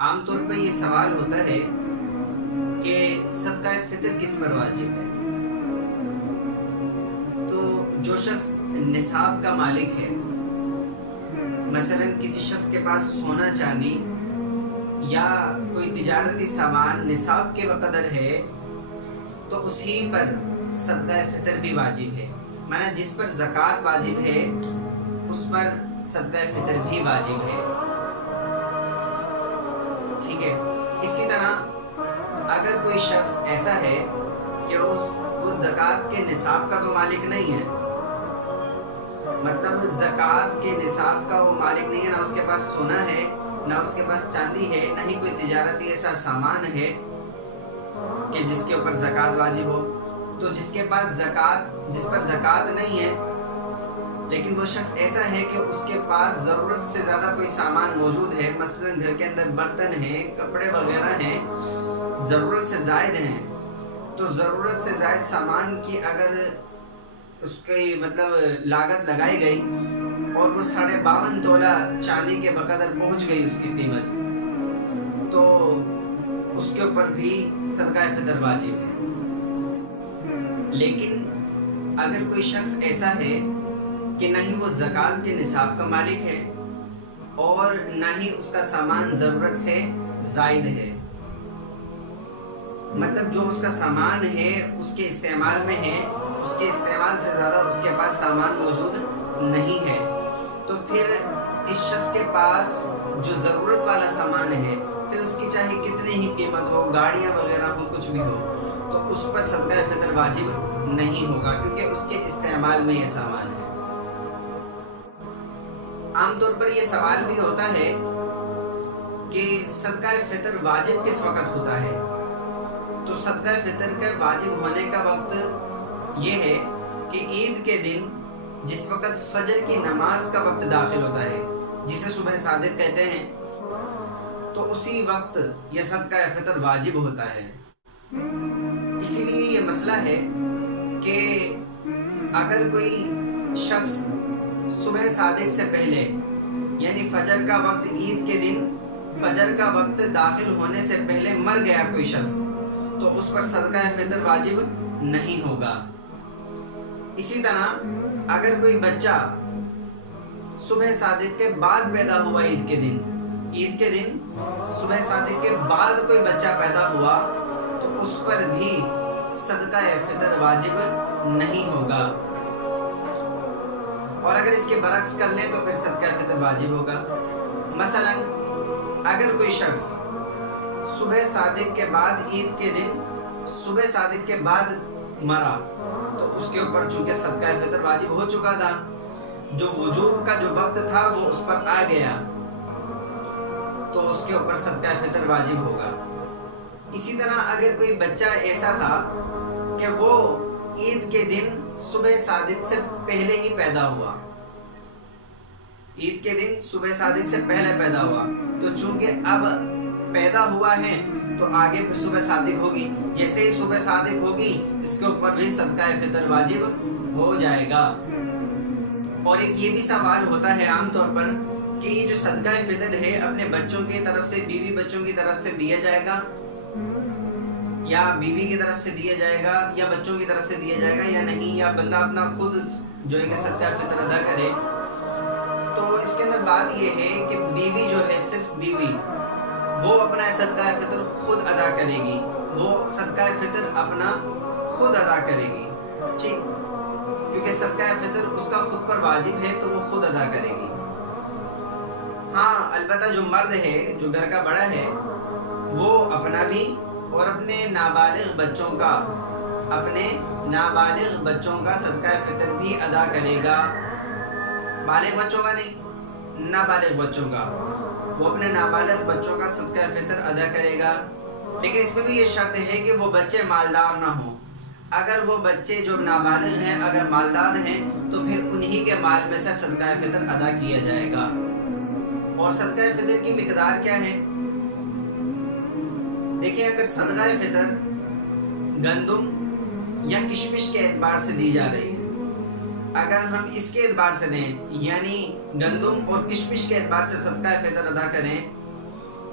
عام طور پر یہ سوال ہوتا ہے کہ صدقہ فطر کس پر واجب ہے؟ تو جو شخص نصاب کا مالک ہے، مثلا کسی شخص کے پاس سونا چاندی یا کوئی تجارتی سامان نصاب کے بقدر ہے، تو اسی پر صدقہ فطر بھی واجب ہے. مانا جس پر زکوٰۃ واجب ہے اس پر صدقہ فطر بھی واجب ہے. ٹھیک ہے. اسی طرح اگر کوئی شخص ایسا ہے کہ وہ زکوٰۃ کے نصاب کا تو مالک نہیں ہے، مطلب زکوٰۃ کے نصاب کا وہ مالک نہیں ہے، نہ اس کے پاس سونا ہے، نہ اس کے پاس چاندی ہے، نہ ہی کوئی تجارتی ایسا سامان ہے کہ جس کے اوپر زکوٰۃ واجب ہو. تو جس پر زکوٰۃ نہیں ہے لیکن وہ شخص ایسا ہے کہ اس کے پاس ضرورت سے زیادہ کوئی سامان موجود ہے، مثلا گھر کے اندر برتن ہیں، کپڑے وغیرہ ہیں، ضرورت سے زائد ہیں، تو ضرورت سے زائد سامان کی اگر اس کی لاگت لگائی گئی اور وہ 52.5 تولہ چاندی کے بقدر پہنچ گئی اس کی قیمت، تو اس کے اوپر بھی صدقہ فطر واجب ہے. لیکن اگر کوئی شخص ایسا ہے کہ نہ ہی وہ زکوٰۃ کے نصاب کا مالک ہے اور نہ ہی اس کا سامان ضرورت سے زائد ہے، مطلب جو اس کا سامان ہے اس کے استعمال میں ہے، اس کے استعمال سے زیادہ اس کے پاس سامان موجود نہیں ہے، تو پھر اس شخص کے پاس جو ضرورت والا سامان ہے، پھر اس کی چاہے کتنی ہی قیمت ہو، گاڑیاں وغیرہ ہو، کچھ بھی ہو، تو اس پر صدقہ فطر واجب نہیں ہوگا کیونکہ اس کے استعمال میں یہ سامان ہے. عام طور پر یہ سوال بھی ہوتا ہے کہ صدقہ فطر واجب کس وقت ہوتا ہے؟ تو صدقہ فطر کے واجب ہونے کا وقت یہ ہے کہ عید کے دن جس وقت فجر کی نماز کا وقت داخل ہوتا ہے، جسے صبح صادق کہتے ہیں، تو اسی وقت یہ صدقہ فطر واجب ہوتا ہے. اسی لیے یہ مسئلہ ہے کہ اگر کوئی شخص صبح صادق سے پہلے یعنی فجر کا وقت، عید کے دن فجر کا وقت داخل ہونے سے پہلے مر گیا کوئی شخص، تو اس پر صدقہ فطر واجب نہیں ہوگا. اسی طرح اگر کوئی بچہ صبح صادق کے بعد پیدا ہوا، عید کے دن صبح صادق کے بعد کوئی بچہ پیدا ہوا، تو اس پر بھی صدقہ فطر واجب نہیں ہوگا. اور اگر اس کے برعکس کر لیں تو پھر صدقہ فطر واجب ہوگا. مثلا اگر کوئی شخص صبح صادق کے بعد، عید کے دن صبح صادق کے بعد مرا، تو اس کے اوپر چونکہ صدقہ فطر واجب ہو چکا تھا، جو وجوب کا جو وقت تھا وہ اس پر آ گیا، تو اس کے اوپر صدقہ فطر واجب ہوگا. اسی طرح اگر کوئی بچہ ایسا تھا کہ وہ عید کے دن صبح صادق سے پہلے ہی پیدا ہوا، عید کے دن صبح صادق سے پہلے پیدا ہوا، تو چونکہ اب پیدا ہوا ہے تو آگے پھر صبح صادق ہوگی، جیسے ہی صبح صادق ہوگی اس کے اوپر بھی صدقہ فطر واجب ہو جائے گا. اور ایک یہ بھی سوال ہوتا ہے عام طور پر کہ یہ جو صدقہ فطر ہے اپنے بچوں کی طرف سے، بیوی بچوں کی طرف سے دیا جائے گا، یا بیوی کی طرف سے دیا جائے گا، یا بچوں کی طرف سے دیا جائے گا یا نہیں، یا بندہ اپنا خود جو ہے کہ صدقہ فطر ادا کرے. تو اس کے اندر بات یہ ہے کہ بیوی جو ہے، صرف بیوی، وہ اپنا صدقہ فطر خود ادا کرے گی، وہ صدقہ فطر اپنا خود ادا کرے گی. ٹھیک، کیونکہ صدقہ فطر اس کا خود پر واجب ہے تو وہ خود ادا کرے گی. ہاں البتہ جو مرد ہے، جو گھر کا بڑا ہے، وہ اپنا بھی اور اپنے نابالغ بچوں کا صدقہ فطر بھی ادا کرے گا. بالغ بچوں کا نہیں، نابالغ بچوں کا، وہ اپنے نابالغ بچوں کا صدقہ فطر ادا کرے گا. لیکن اس میں بھی یہ شرط ہے کہ وہ بچے مالدار نہ ہوں. اگر وہ بچے جو نابالغ ہیں اگر مالدار ہیں تو پھر انہی کے مال میں سے صدقہ فطر ادا کیا جائے گا. اور صدقہ فطر کی مقدار کیا ہے؟ دیکھیں، اگر صدقہ فطر گندم یا کشمش کے اعتبار سے دی جا رہی ہے، اگر ہم اس کے اعتبار سے دیں یعنی گندم اور کشمش کے اعتبار سے صدقہ فطر ادا کریں،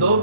2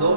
2